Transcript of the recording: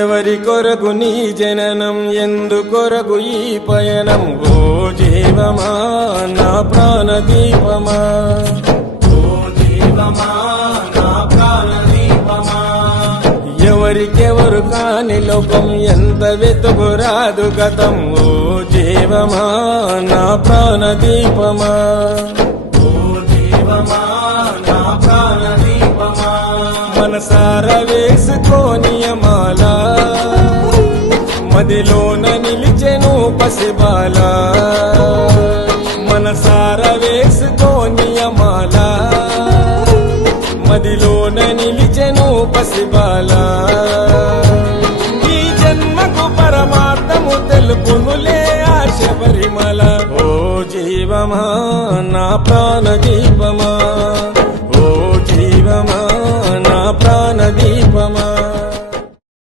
ఎవరి కొరకు నీ జననం, ఎందు కొరకు ఈ పయనం, ఓ జీవమా నా ప్రాణదీపమా, ఓ జీవమా నా ప్రాణదీపమా. ఎవరికెవరు కాని లోకం, ఎంత వెతుకురాదు గతం, ఓ జీవమా నా ప్రాణదీపమా, ఓ జీవమా నా ప్రాణదీపమా. మనసార వేసుకోని మాల, మదిలోన నిలిచెను పసిబాల, మనసార వేసుకోని మాల, మదిలోన నిలిచెను పసిబాల. ఈ జన్మకు పరమార్థము తెలుపునులే ఆశ పరిమళ, ఓ జీవమా నా ప్రాణదీపమా.